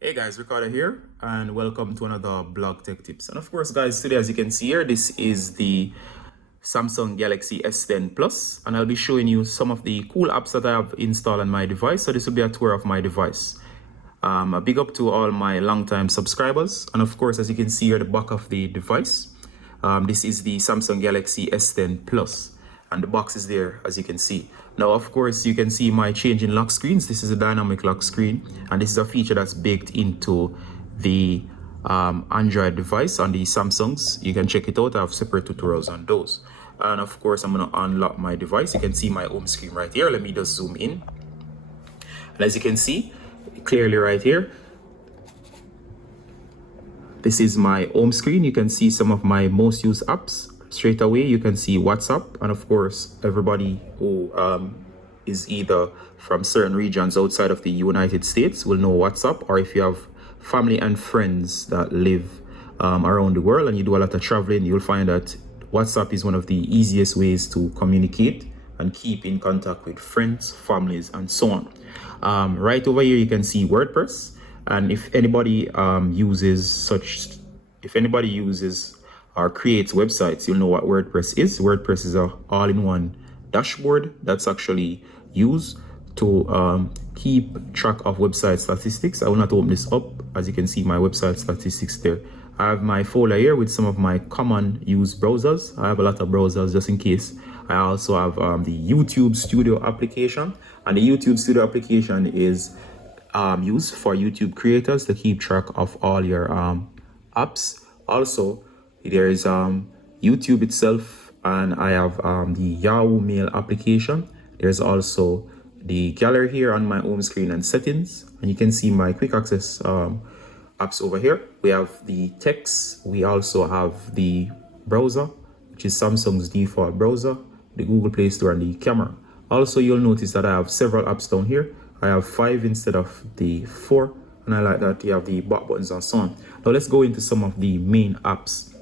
Hey guys, Ricardo here, and welcome to another Blog Tech Tips. And of course, guys, today, as you can see here, this is the Samsung Galaxy S10 Plus, and I'll be showing you some of the cool apps that I have installed on my device. So this will be a tour of my device. A big up to all my longtime subscribers, and of course, as you can see here, the back of the device. This is the Samsung Galaxy S10 Plus, and the box is there, as you can see. Now, of course, you can see my changing lock screens. This is a dynamic lock screen, and this is a feature that's baked into the Android device on the Samsungs. You can check it out. I have separate tutorials on those. And of course, I'm going to unlock my device. You can see my home screen right here. Let me just zoom in. And as you can see clearly right here, this is my home screen. You can see some of my most used apps. Straight away, you can see WhatsApp. And of course, everybody who is either from certain regions outside of the United States will know WhatsApp. Or if you have family and friends that live around the world and you do a lot of traveling, you'll find that WhatsApp is one of the easiest ways to communicate and keep in contact with friends, families, and so on. Right over here, you can see WordPress. And if anybody uses or creates websites, you'll know what WordPress is. WordPress is a all-in-one dashboard that's actually used to keep track of website statistics. I will not open this up. As you can see, my website statistics there. I have my folder here with some of my common used browsers. I have a lot of browsers just in case. I also have the YouTube Studio application, and the YouTube Studio application is used for YouTube creators to keep track of all your apps. Also, there is YouTube itself, and I have the Yahoo Mail application. There's also the gallery here on my home screen and settings, and you can see my quick access apps over here. We have the text. We also have the browser, which is Samsung's default browser, the Google Play Store, and the camera. Also, you'll notice that I have several apps down here. I have 5 instead of the 4, and I like that you have the back buttons and so on. Now let's go into some of the main apps.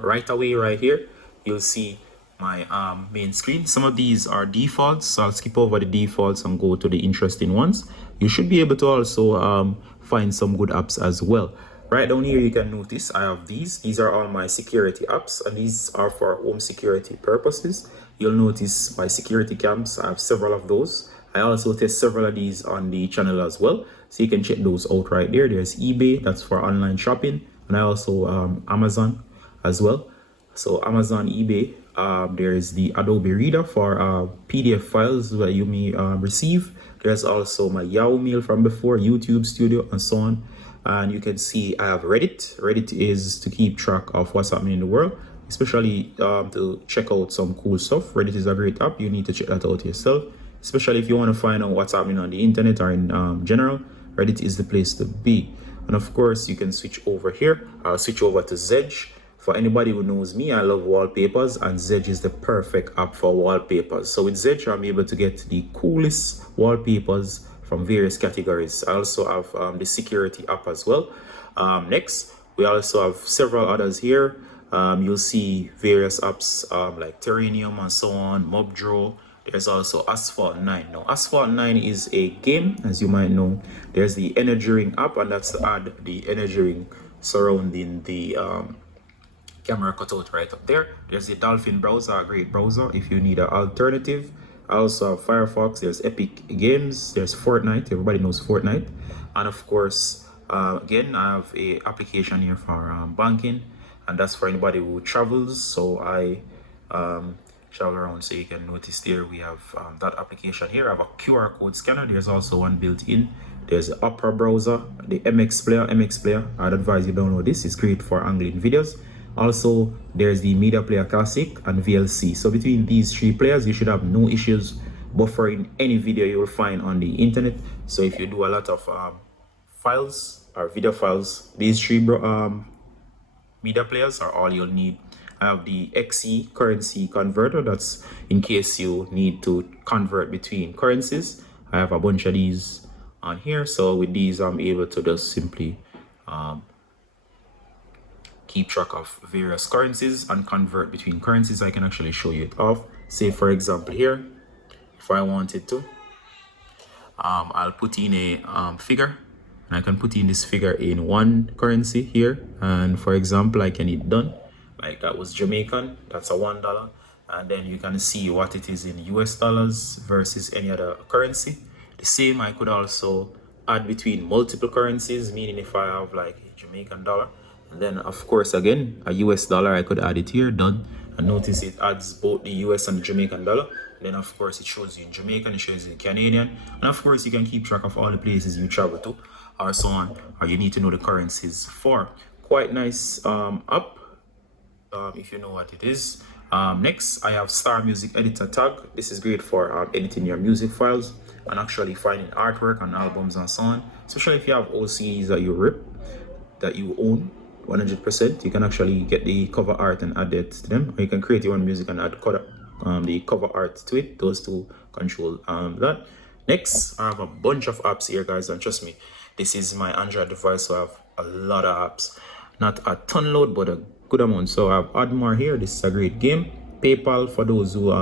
Right away, right here, you'll see my main screen. Some of these are defaults, so I'll skip over the defaults and go to the interesting ones. You should be able to also find some good apps as well. Right down here, you can notice I have these. These are all my security apps, and these are for home security purposes. You'll notice my security cams. I have several of those. I also test several of these on the channel as well, so you can check those out right there. There's eBay, that's for online shopping, and I also Amazon as well. So Amazon, eBay. There is the Adobe Reader for PDF files that you may receive. There's also my Yahoo Mail from before, YouTube Studio, and so on. And you can see I have Reddit. Reddit is to keep track of what's happening in the world, especially to check out some cool stuff. Reddit is a great app. You need to check that out yourself, especially if you want to find out what's happening on the internet or in general. Reddit is the place to be. And of course, you can switch over here. I'll switch over to Zedge. For anybody who knows me, I love wallpapers, and Zedge is the perfect app for wallpapers. So with Zedge, I'm able to get the coolest wallpapers from various categories. I also have the security app as well. Next, we also have several others here. You'll see various apps like Terranium and so on, Mobdraw. There's also Asphalt 9. Now, Asphalt 9 is a game, as you might know. There's the energy ring app, and that's to add the energy ring surrounding the camera cutout right up there. There's the Dolphin browser, a great browser if you need an alternative. I also have Firefox. There's Epic Games. There's Fortnite. Everybody knows Fortnite. And of course, again, I have a application here for banking, and that's for anybody who travels. So I travel around, so you can notice there we have that application here. I have a QR code scanner. There's also one built in. There's the Opera browser, the MX Player. I'd advise you download this. It's great for angling videos. Also, there's the Media Player Classic and VLC. So between these 3 players, you should have no issues buffering any video you will find on the internet. So if you do a lot of files or video files, these 3 media players are all you'll need. I have the XE currency converter. That's in case you need to convert between currencies. I have a bunch of these on here. So with these, I'm able to just simply keep track of various currencies and convert between currencies. I can actually show you it off. Say for example here, if I wanted to, I'll put in a figure and I can put in this figure in one currency here, and for example I can hit done. Like that was Jamaican, that's a $1, and then you can see what it is in US dollars versus any other currency. The same I could also add between multiple currencies, meaning if I have like a Jamaican dollar, and then of course again a US dollar, I could add it here, done. And notice it adds both the US and the Jamaican dollar. And then of course it shows you in Jamaican, it shows you in Canadian, and of course you can keep track of all the places you travel to or so on, or you need to know the currencies for. Quite nice app, if you know what it is. Next I have Star Music Editor tag. This is great for editing your music files and actually finding artwork on albums and so on, especially if you have OCs that you rip, that you own 100%. You can actually get the cover art and add it to them, or you can create your own music and add the cover art to it. Those two control that. Next I have a bunch of apps here, guys, and trust me, this is my Android device, so I have a lot of apps, not a ton load but a good amount. So I have Add More here. This is a great game. PayPal for those who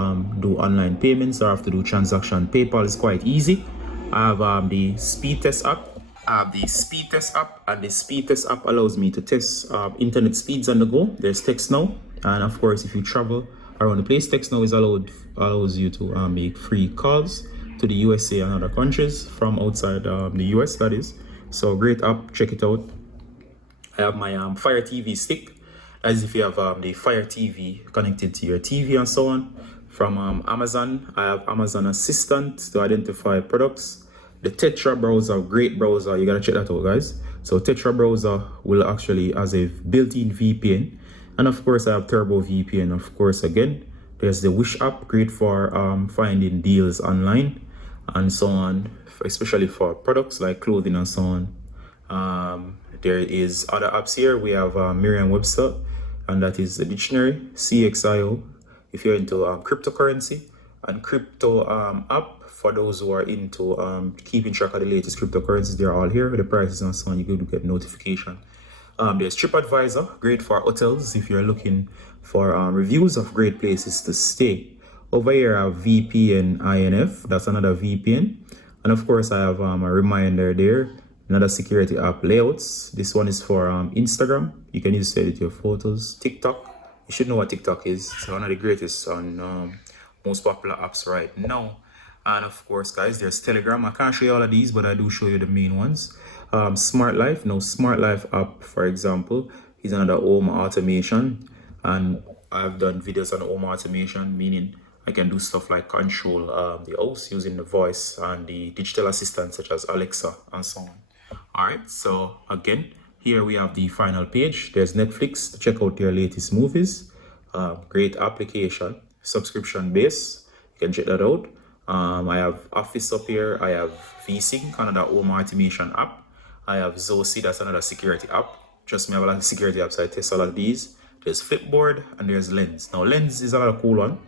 do online payments or have to do transaction. PayPal is quite easy. I have the speed test app. And the speed test app allows me to test internet speeds on the go. There's Text Now, and of course if you travel around the place, Text Now is allows you to make free calls to the USA and other countries from outside the US, that is. So great app, check it out. I have my Fire TV stick, as if you have the Fire TV connected to your TV and so on. From Amazon, I have Amazon Assistant to identify products. The Tetra browser, great browser, you gotta check that out, guys. So Tetra browser will actually has a built-in VPN, and of course I have Turbo VPN. Of course, again, there's the Wish app, great for finding deals online and so on, especially for products like clothing and so on. There is other apps here. We have Merriam-Webster, and that is the dictionary. CXIO if you're into cryptocurrency, and crypto app for those who are into keeping track of the latest cryptocurrencies. They're all here, the prices and so on. You could get notification. There's TripAdvisor, great for hotels if you're looking for reviews of great places to stay. Over here I have VPN INF, that's another VPN. And of course I have a reminder there, another security app, Layouts. This one is for Instagram. You can use it to edit your photos. TikTok, you should know what TikTok is. It's one of the greatest on most popular apps right now. And of course, guys, there's Telegram. I can't show you all of these, but I do show you the main ones. Smart Life. Now, Smart Life app, for example, is another home automation. And I've done videos on home automation, meaning I can do stuff like control the house using the voice and the digital assistants such as Alexa and so on. All right, so again, here we have the final page. There's Netflix to check out their latest movies. Great application, subscription base. You can check that out. I have Office up here. I have VSync, another home automation app. I have Zosi, that's another security app. Trust me, I have a lot of security apps. I test a lot of these. There's Flipboard and there's Lens. Now, Lens is another cool one.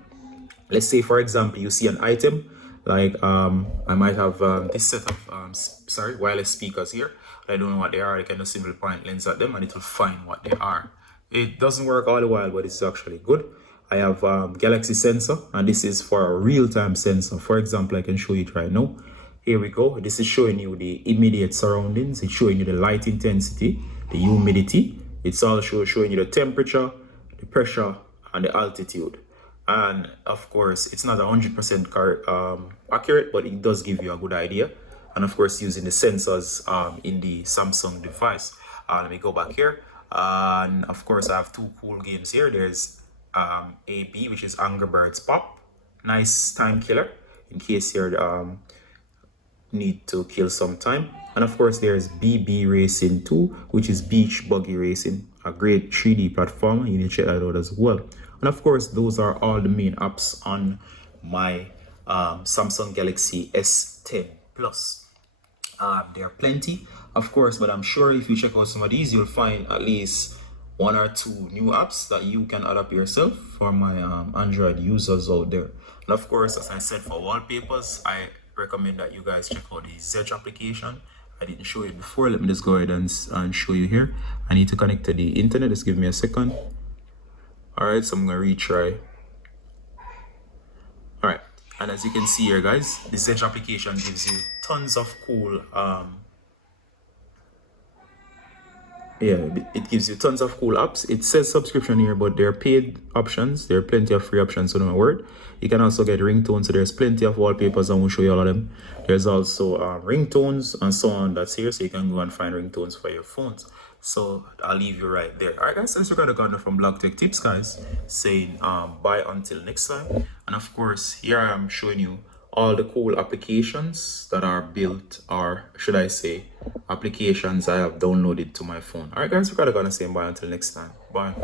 Let's say, for example, you see an item like I might have this set of wireless speakers here. I don't know what they are. I can just simply point Lens at them and it will find what they are. It doesn't work all the while, but it's actually good. I have Galaxy sensor, and this is for a real-time sensor. For example, I can show you it right now. Here we go. This is showing you the immediate surroundings. It's showing you the light intensity, the humidity. It's also showing you the temperature, the pressure, and the altitude. And of course, it's not 100% accurate, but it does give you a good idea. And of course, using the sensors in the Samsung device. Let me go back here. And of course, I have two cool games here. There's AB, which is Angry Birds Pop. Nice time killer in case you're need to kill some time. And of course, there's BB Racing 2, which is Beach Buggy Racing, a great 3D platform. You need to check that out as well. And of course, those are all the main apps on my Samsung Galaxy S10 Plus. There are plenty, of course, but I'm sure if you check out some of these, you'll find at least one or two new apps that you can add up yourself for my Android users out there. And of course, as I said, for wallpapers, I recommend that you guys check out the Zedge application. I didn't show you before. Let me just go ahead and show you here. I need to connect to the internet. Just give me a second. All right, so I'm gonna retry. All right, and as you can see here, guys, the Zedge application gives you tons of cool Yeah, it gives you tons of cool apps. It says subscription here, but there are paid options. There are plenty of free options, so don't worry. You can also get ringtones, so there's plenty of wallpapers. I'm going to show you all of them. There's also ringtones and so on that's here, so you can go and find ringtones for your phones. So I'll leave you right there. All right, guys, since we're going to go from Blog Tech Tips, guys, saying bye until next time. And of course, here I am showing you all the cool applications that are built, or should I say applications I have downloaded to my phone. All right, guys, we're gonna say bye until next time. Bye.